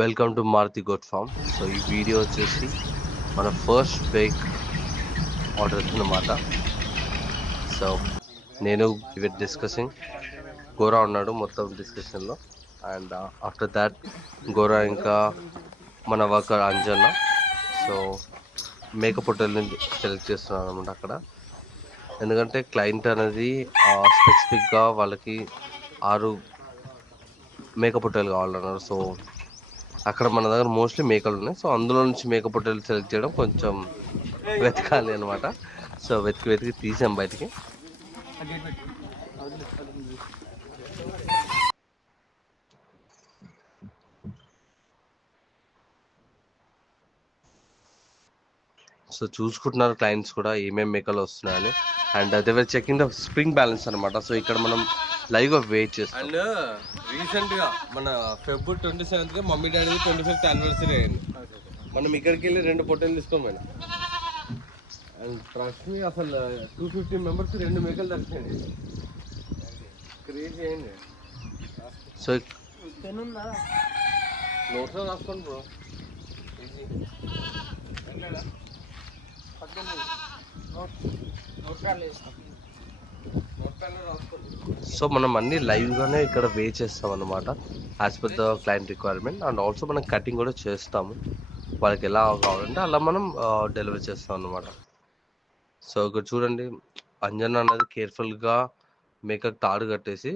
Welcome to Maruti goat farm. So ఈ video వచ్చేసి మన ఫస్ట్ బైక్ ఆర్డర్ అన్నమాట. సో నేను డిస్కసింగ్ గోరా ఉన్నాడు మొత్తం డిస్కషన్లో, అండ్ ఆఫ్టర్ దాట్ గోరా ఇంకా మన వర్కర్ అంజన్న. సో మేకప్ హోటల్ని సెలెక్ట్ చేస్తున్నాను అనమాట అక్కడ. ఎందుకంటే క్లయింట్ అనేది స్పెసిఫిక్గా వాళ్ళకి 6 మేకప్ హోటల్ కావాలన్నారు. సో అక్కడ మన దగ్గర మోస్ట్లీ మేకలు ఉన్నాయి. సో అందులో నుంచి మేకప్ హోటల్ సెలెక్ట్ చేయడం కొంచెం వెతకాలి అనమాట. సో వెతికి తీసాం బయటికి. సో చూసుకుంటున్నారు క్లయింట్స్ కూడా ఏమేమి మేకలు వస్తున్నాయని. And they're checking the spring balance అనమాట. సో ఇక్కడ మనం లైవ్గా వెయిట్ చేస్తాం. అండ్ రీసెంట్గా మన ఫిబ్రవరి 27th mummy daddy 25th anniversary అయింది. మనం ఇక్కడికి వెళ్ళి 2 పొట్టేలు తీసుకొని పోయినా. అండ్ ట్రస్ట్ మీ, అసలు 250 మెంబర్స్ 2 మేకలు దర్శనండి. క్రేజీ అయింది. సో నోట్స్లో రాసుకోండి బ్రో. సో మనం అన్ని లైవ్గానే ఇక్కడ వే చేస్తాం అన్నమాట, as per the client requirement. And also మనం కటింగ్ కూడా చేస్తాము. వాళ్ళకి ఎలా కావాలంటే అలా మనం డెలివరీ చేస్తాం అన్నమాట. సో ఇక్కడ చూడండి, అంజన్ అనేది కేర్ఫుల్గా మేకప్ తాడు కట్టేసి,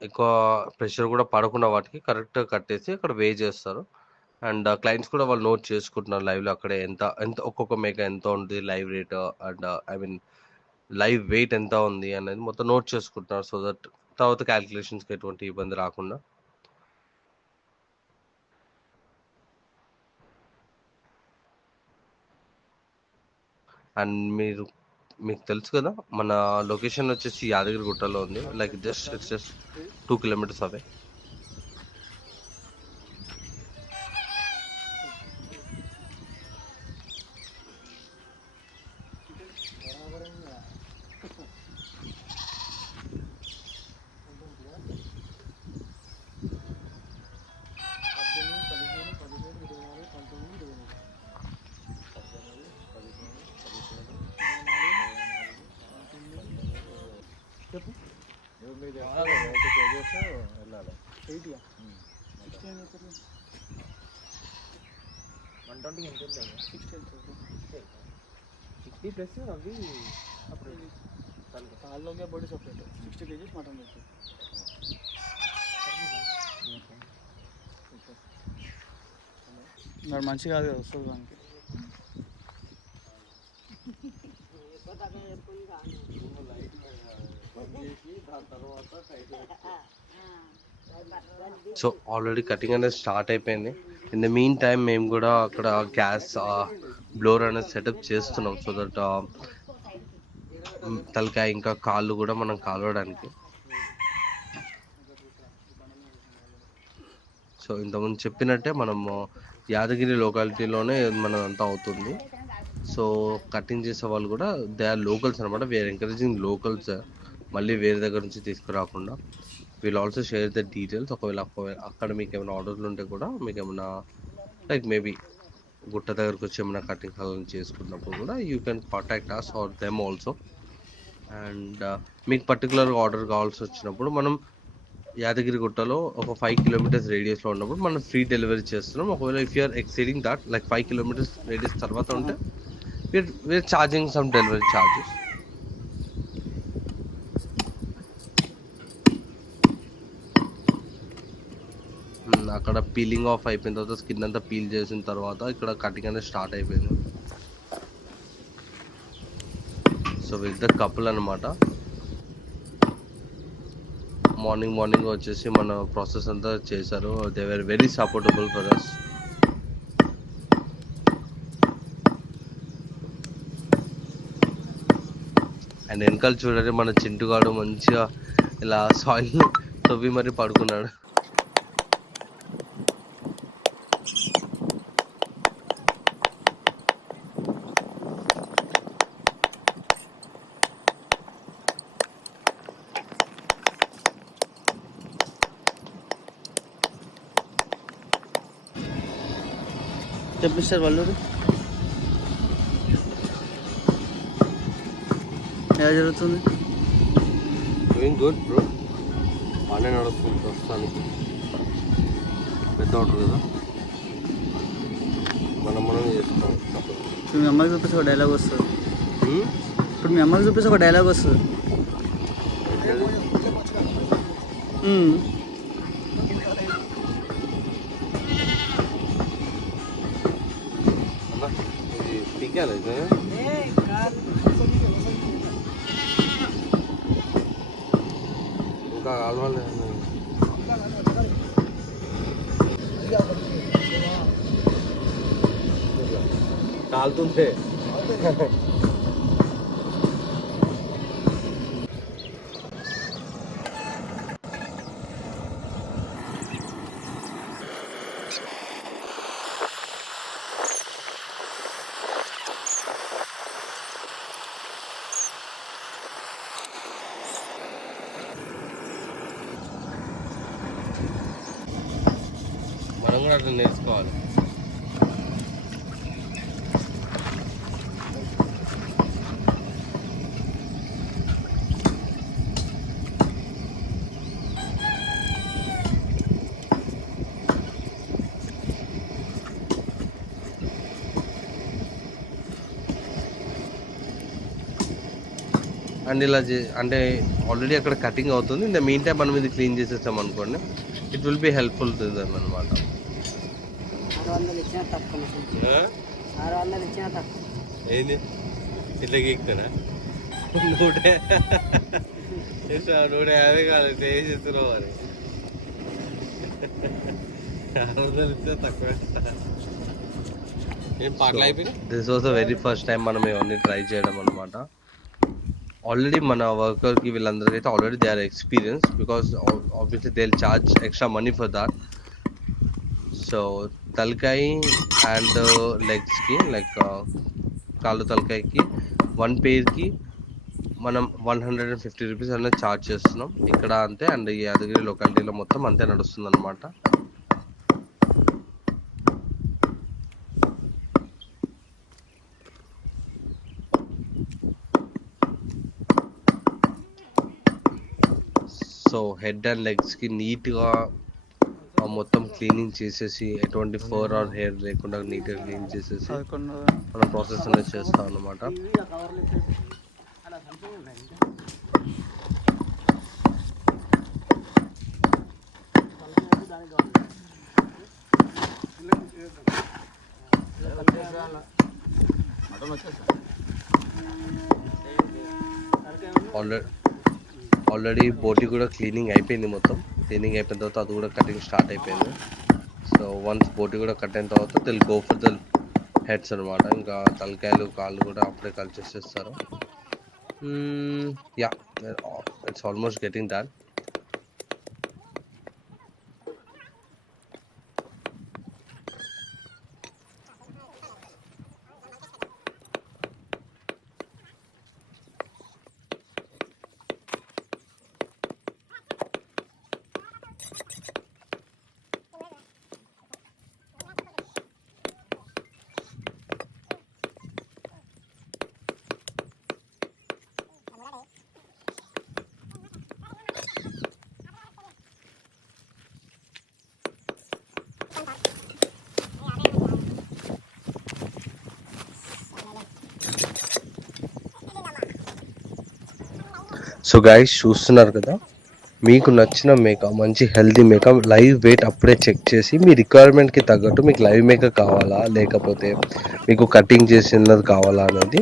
ఎక్కువ ప్రెషర్ కూడా పడకుండా వాటికి కరెక్ట్గా కట్టేసి అక్కడ వే చేస్తారు. అండ్ క్లయింట్స్ కూడా వాళ్ళు నోట్ చేసుకుంటున్నారు లైవ్లో అక్కడే ఎంత ఒక్కొక్క మేక ఎంత ఉంది live rate, and I mean live weight ఎంత ఉంది అనేది మొత్తం నోట్ చేసుకుంటున్నారు. సో దట్ తర్వాత క్యాలిక్యులేషన్స్కి ఎటువంటి ఇబ్బంది రాకుండా. అండ్ మీకు తెలుసు కదా, మన లొకేషన్ వచ్చేసి యాదగిరి గుట్టలో ఉంది. లైక్ జస్ట్ 2 kilometers అవే. ప్లస్ అవి కాళ్ళలోకే బాడీ సపరేట్ 60 kgs మటన్ పెట్టి మరి మంచి కాదు కదా వస్తుంది దానికి. సో ఆల్రెడీ కటింగ్ అనేది స్టార్ట్ అయిపోయింది. ఇన్ ద మీన్ టైం మేము కూడా అక్కడ గ్యాస్ బ్లోర్ అనేది సెటప్ చేస్తున్నాం. సో దట్ తలకాయ ఇంకా కాళ్ళు కూడా మనం కాలవడానికి. సో ఇంతకుముందు చెప్పినట్టే మనము యాదగిరి లొకాలిటీలోనే మనదంతా అవుతుంది. సో కటింగ్ చేసే వాళ్ళు కూడా దే ఆర్ లోకల్స్ అనమాట. వీఆర్ ఎంకరేజింగ్ లోకల్స్, మళ్ళీ వేరే దగ్గర నుంచి తీసుకురాకుండా. Will also share the details. ఒకవేళ అక్కడ మీకు ఏమైనా ఆర్డర్లు ఉంటే కూడా, మీకు ఏమైనా లైక్ మేబీ గుట్ట దగ్గరకు వచ్చి ఏమైనా కటింగ్ కావాలని చేసుకున్నప్పుడు కూడా you can contact us or them also. And మీకు పర్టికులర్గా ఆర్డర్ కావాల్సి వచ్చినప్పుడు మనం యాదగిరి గుట్టలో ఒక 5 kilometers రేడియస్లో ఉన్నప్పుడు మనం ఫ్రీ డెలివరీ చేస్తున్నాం. ఒకవేళ if you're exceeding that, like 5 kilometers radius తర్వాత ఉంటే we're charging some delivery charges. అక్కడ పీలింగ్ ఆఫ్ అయిపోయిన తర్వాత, స్కిన్ అంతా పీల్ చేసిన తర్వాత ఇక్కడ కటింగ్ అనేది స్టార్ట్ అయిపోయింది. సో విత్ ద కపుల్ అనమాట. మార్నింగ్ వచ్చేసి మన ప్రాసెస్ అంతా చేశారు. They were very supportable for us. And వెనకాల చూడండి, మన చింటుగాడు మంచిగా ఇలా సాయిల్ తవ్వి మరి పడుకున్నాడు. చెప్పు మిస్టర్ వల్లూరు, ఎలా జరుగుతుంది? డూయింగ్ గుడ్ బ్రో, బాగానే నడుస్తుంది ప్రస్తుతానికి. పెద్ద ఆర్డర్ కదా, మనం చేసుకోవాలి. ఇప్పుడు మీ అమ్మకి చూపిస్తే ఒక డైలాగ్ వస్తుంది. ఇప్పుడు మీ అమ్మకి చూపిస్తే ఒక డైలాగ్ వస్తుంది. ఇది పీకాలి ఇంకా కావాలి కాలుతుంటే. మనం కూడా అట్లా నేర్చుకోవాలి. అండ్ ఇలా అంటే ఆల్రెడీ అక్కడ కటింగ్ అవుతుంది. ఇన్ ద మీన్ టైం మనం ఇది క్లీన్ చేసేస్తాం అనుకోండి, it will be helpful to them అనమాట. 600 ఇచ్చినా తక్కువ, 600 ఇచ్చినా తక్కువ. ఏంది ఇట్లా గీక్తాడా? 150 కాదు చేస్తున్నావు అని. 600 ఇచ్చినా తక్కువ. ఏం పాటలు అయిపోయినాయి. This was the very first time మనం ఇవన్నీ ట్రై చేయడం అనమాట. ఆల్రెడీ మన వర్కర్కి వీళ్ళందరికీ అయితే already they are experience, because obviously they will charge extra money for that. So తలకాయ అండ్ లెగ్స్కి, లైక్ కాళ్ళు తలకాయకి 1 పెయిర్కి మనం 150 రూపీస్ అనేది ఛార్జ్ చేస్తున్నాం ఇక్కడ అంతే. అండ్ ఈ యాదగిరి లొకాలిటీలో మొత్తం అంతే నడుస్తుంది అనమాట. సో హెడ్ అండ్ లెగ్స్కి నీట్గా మొత్తం క్లీనింగ్ చేసేసి, ఎటువంటి ఫర్ ఆర్ హెయిర్ లేకుండా నీట్గా క్లీన్ చేసేసి మనం ప్రాసెస్ అనేది చేస్తాం అన్నమాట. ఆల్రెడీ బోటి కూడా క్లీనింగ్ అయిపోయింది. మొత్తం క్లీనింగ్ అయిపోయిన తర్వాత అది కూడా కటింగ్ స్టార్ట్ అయిపోయింది. సో వన్స్ బోటి కూడా కట్ అయిన తర్వాత they'll go for the heads అనమాట. ఇంకా తలకాయలు కాళ్ళు కూడా అప్పుడే కలిసేస్తారు. Yeah, it's almost getting done. So guys చూస్తున్నారు కదా, మీకు నచ్చిన మేకప్, మంచి హెల్తీ మేకప్, లైవ్ వెయిట్ అప్పుడే చెక్ చేసి మీ రిక్వైర్మెంట్కి తగ్గట్టు మీకు లైవ్ మేకప్ కావాలా లేకపోతే మీకు కటింగ్ చేసినది కావాలా అనేది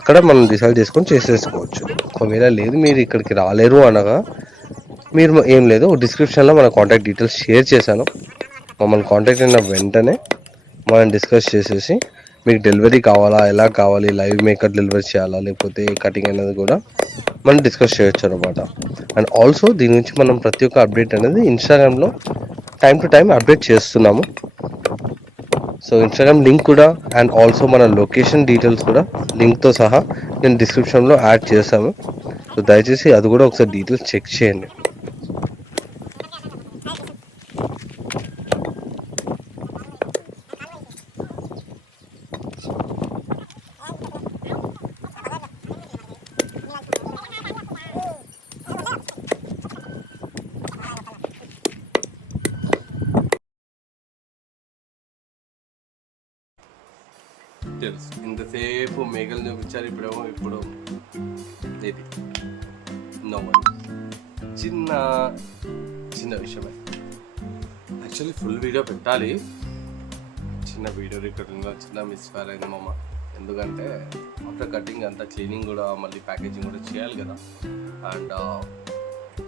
అక్కడ మనం డిసైడ్ చేసుకొని చేసేసుకోవచ్చు. ఒకవేళ లేదు మీరు ఇక్కడికి రాలేరు అనగా మీరు ఏం లేదు, డిస్క్రిప్షన్లో మన కాంటాక్ట్ డీటెయిల్స్ షేర్ చేశాను. మమ్మల్ని కాంటాక్ట్ అయిన వెంటనే మనం డిస్కస్ చేసేసి మీకు డెలివరీ కావాలా, ఎలా కావాలి, లైవ్ మేకప్ డెలివరీ చేయాలా లేకపోతే కటింగ్ అనేది కూడా మనం డిస్కస్ చేయొచ్చు అనమాట. అండ్ ఆల్సో దీని నుంచి మనం ప్రతి ఒక్క అప్డేట్ అనేది ఇన్స్టాగ్రామ్లో టైం టు టైం అప్డేట్ చేస్తున్నాము. సో ఇన్స్టాగ్రామ్ లింక్ కూడా అండ్ ఆల్సో మన లొకేషన్ డీటెయిల్స్ కూడా లింక్తో సహా నేను డిస్క్రిప్షన్లో యాడ్ చేశాను. సో దయచేసి అది కూడా ఒకసారి డీటెయిల్స్ చెక్ చేయండి. తెలుసు ఇంతసేపు మేఘలు చూపించారు, ఇప్పుడు ఇది నో చిన్న చిన్న విషయమే. యాక్చువల్లీ ఫుల్ వీడియో పెట్టాలి, చిన్న వీడియో రికార్డింగ్లో చిన్న మిస్ఫైర్ అయింది మామ. ఎందుకంటే ఆఫ్టర్ కటింగ్ అంతా క్లీనింగ్ కూడా మళ్ళీ ప్యాకేజింగ్ కూడా చేయాలి కదా. అండ్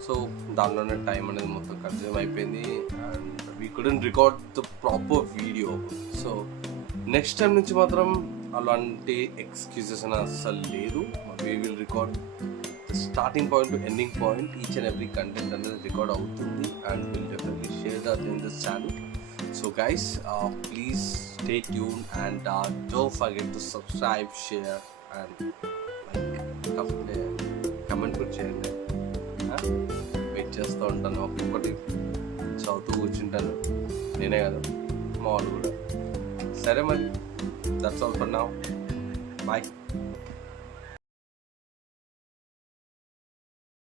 సో దానిలోనే టైం అనేది మొత్తం కన్జ్యూమ్ అయిపోయింది and we couldn't record the proper video. So next time నుంచి మాత్రం అలాంటి ఎక్స్క్యూజెస్ అని అస్సలు లేదు. We will record the starting point to ending point, each and every content అనేది రికార్డ్ అవుతుంది and will definitely share that in this channel. So guys, please stay tuned and don't forget to subscribe, share and comment కూడా చేయండి. Wait చేస్తూ ఉంటాను, ఒక్కొక్కటి చదువుతూ కూర్చుంటాను, నేనే కాదు మా వాళ్ళు కూడా. సరే మరి, that's all for now, bye.